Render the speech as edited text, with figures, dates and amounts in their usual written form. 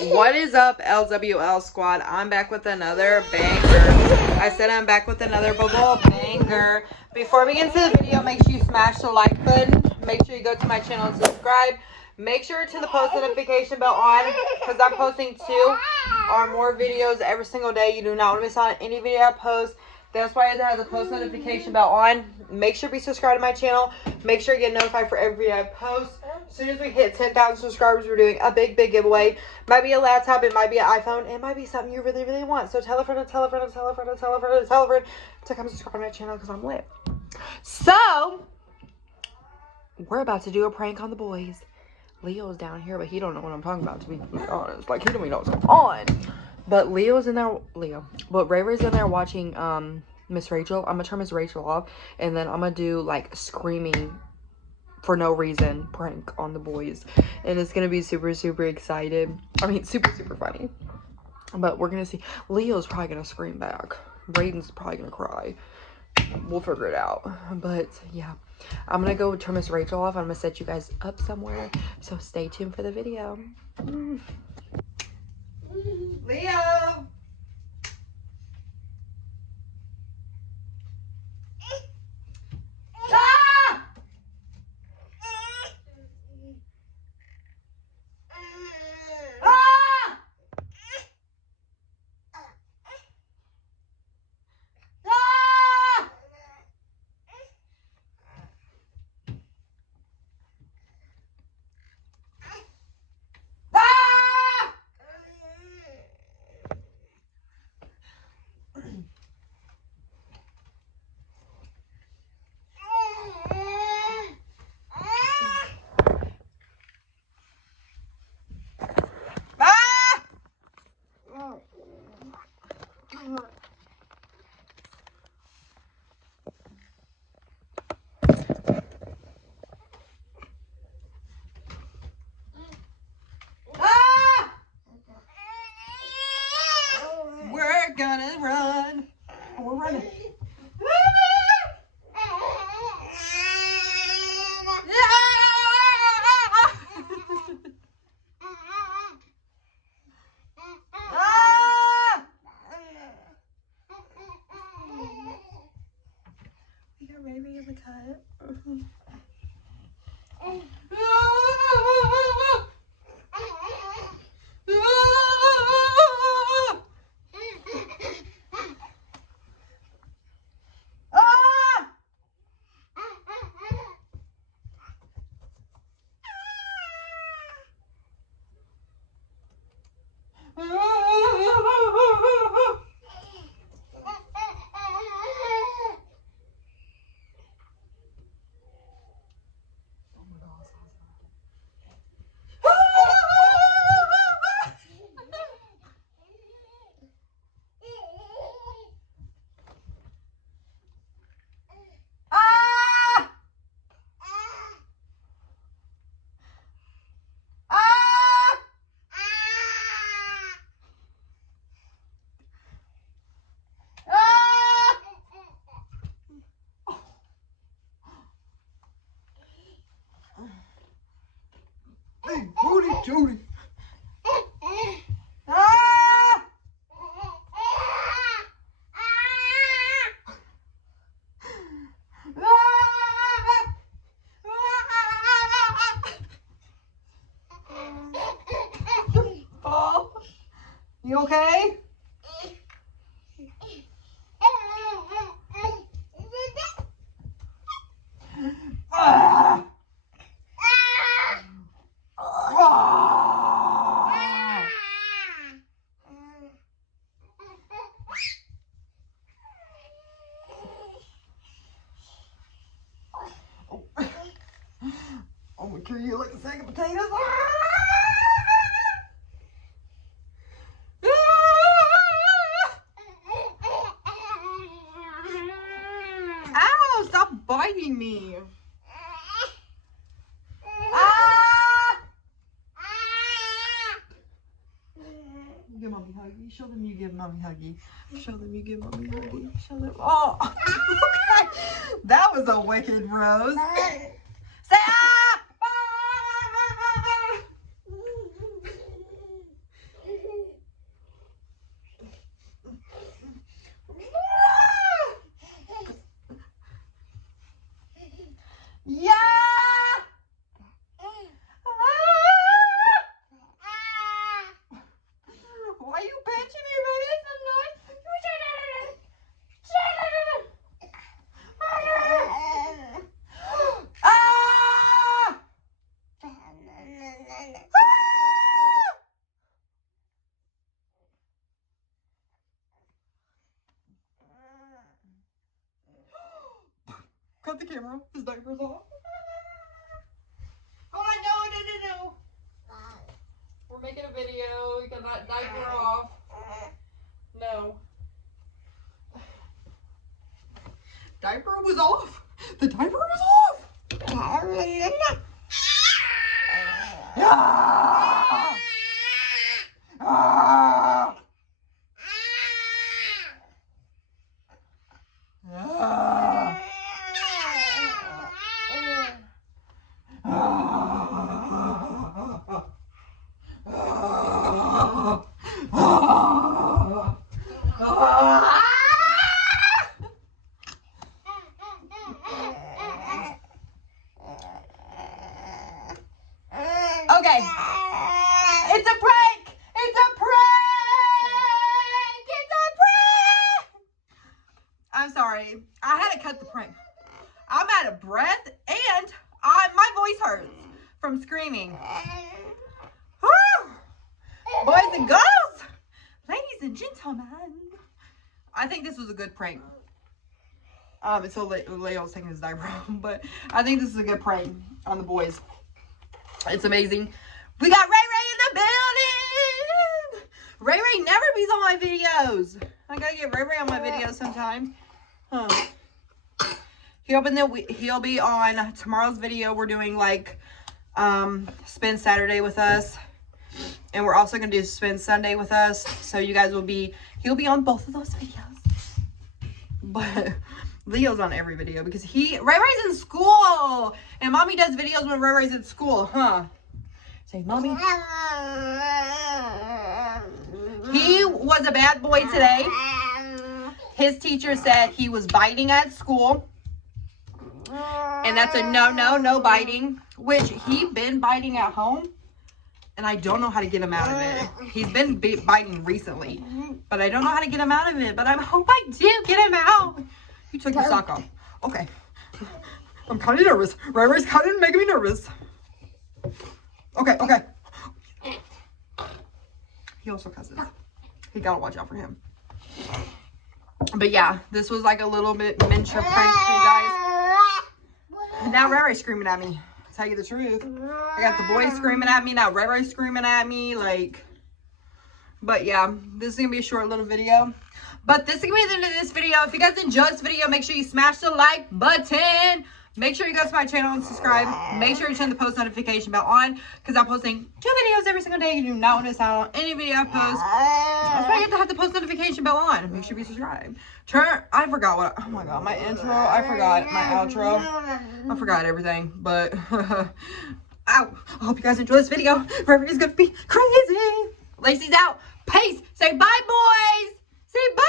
What is up, LWL squad? I'm back with another banger. I said I'm back with another bubble banger. Before we get into the video, make sure you smash the like button. Make sure you go to my channel and subscribe. Make sure to the post notification bell on, because I'm posting 2 or more videos every single day. You do not want to miss out on any video I post. That's why I have the post notification bell on. Make sure to be subscribed to my channel. Make sure you get notified for every video I post. As soon as we hit 10,000 subscribers, we're doing a big giveaway. Might be a laptop, it might be an iPhone, it might be something you really want. So tell a friend, tell a friend, tell a friend, tell a friend, tell a friend to come subscribe to my channel, because I'm lit. So, we're about to do a prank on the boys. Leo's down here, but he don't know what I'm talking about, to be honest. Like, he don't even know what's going on. But Leo's in there, but Ray Ray's in there watching Miss Rachel. I'm gonna turn Miss Rachel off, and then I'm gonna do like screaming for no reason prank on the boys, and it's gonna be super excited. I mean, super funny. But we're gonna see. Leo's probably gonna scream back. Brayden's probably gonna cry. We'll figure it out. But yeah, I'm gonna go turn Miss Rachel off. I'm gonna set you guys up somewhere, so stay tuned for the video. Leo! Ah! Ah! Ah! We're gonna run. We're running. We got Ray in the cut. Hey, Rudy, Judy. Oh, you okay? I'm gonna kill you like a sack of potatoes. Ow, stop biting me. Give mommy a huggy. Show them you give mommy a huggy. Show them you give mommy a huggy. Show them. Oh, that was a wicked rose. Stop! the camera. His diaper's off. Oh, no. We're making a video. You got that diaper off. No. Diaper was off. The diaper was off. Ah! Ah! Okay. It's a prank! It's a prank! It's a prank! I'm sorry. I had to cut the prank. I'm out of breath and my voice hurts from screaming. Woo! Boys and girls, ladies and gentlemen, I think this was a good prank. Until Leo was taking his diaper off, but I think this is a good prank on the boys. It's amazing. We got Ray Ray in the building. Ray Ray never be on my videos. I gotta get Ray Ray on my videos sometimes. Huh. He'll be on tomorrow's video. We're doing like spend Saturday with us, and we're also gonna do spend Sunday with us. So you guys he'll be on both of those videos. But Leo's on every video because Ray Ray's in school, and Mommy does videos when Ray Ray's in school, huh? Say, Mommy. He was a bad boy today. His teacher said he was biting at school, and that's a no biting, which he been biting at home, and I don't know how to get him out of it. He's been biting recently, but I don't know how to get him out of it, but I hope I do get him out. You took your sock off. Okay. I'm kind of nervous. Ray Ray's kind of making me nervous. Okay. He also cusses. He gotta watch out for him. But yeah, this was like a little bit miniature prank for you guys. Now Ray Ray's screaming at me. To tell you the truth. I got the boys screaming at me. Now Ray Ray's screaming at me. But yeah, this is gonna be a short little video. But this is going to be the end of this video. If you guys enjoyed this video, make sure you smash the like button. Make sure you go to my channel and subscribe. Make sure you turn the post notification bell on, because I'm posting 2 videos every single day. You do not want to miss out on any video I post. That's why you have to have the post notification bell on. Make sure you subscribe. I forgot oh my god, my intro. I forgot my outro. I forgot everything. But, ow. I hope you guys enjoy this video. It's going to be crazy. Lacey's out. Peace. Say bye, boys. Say bye.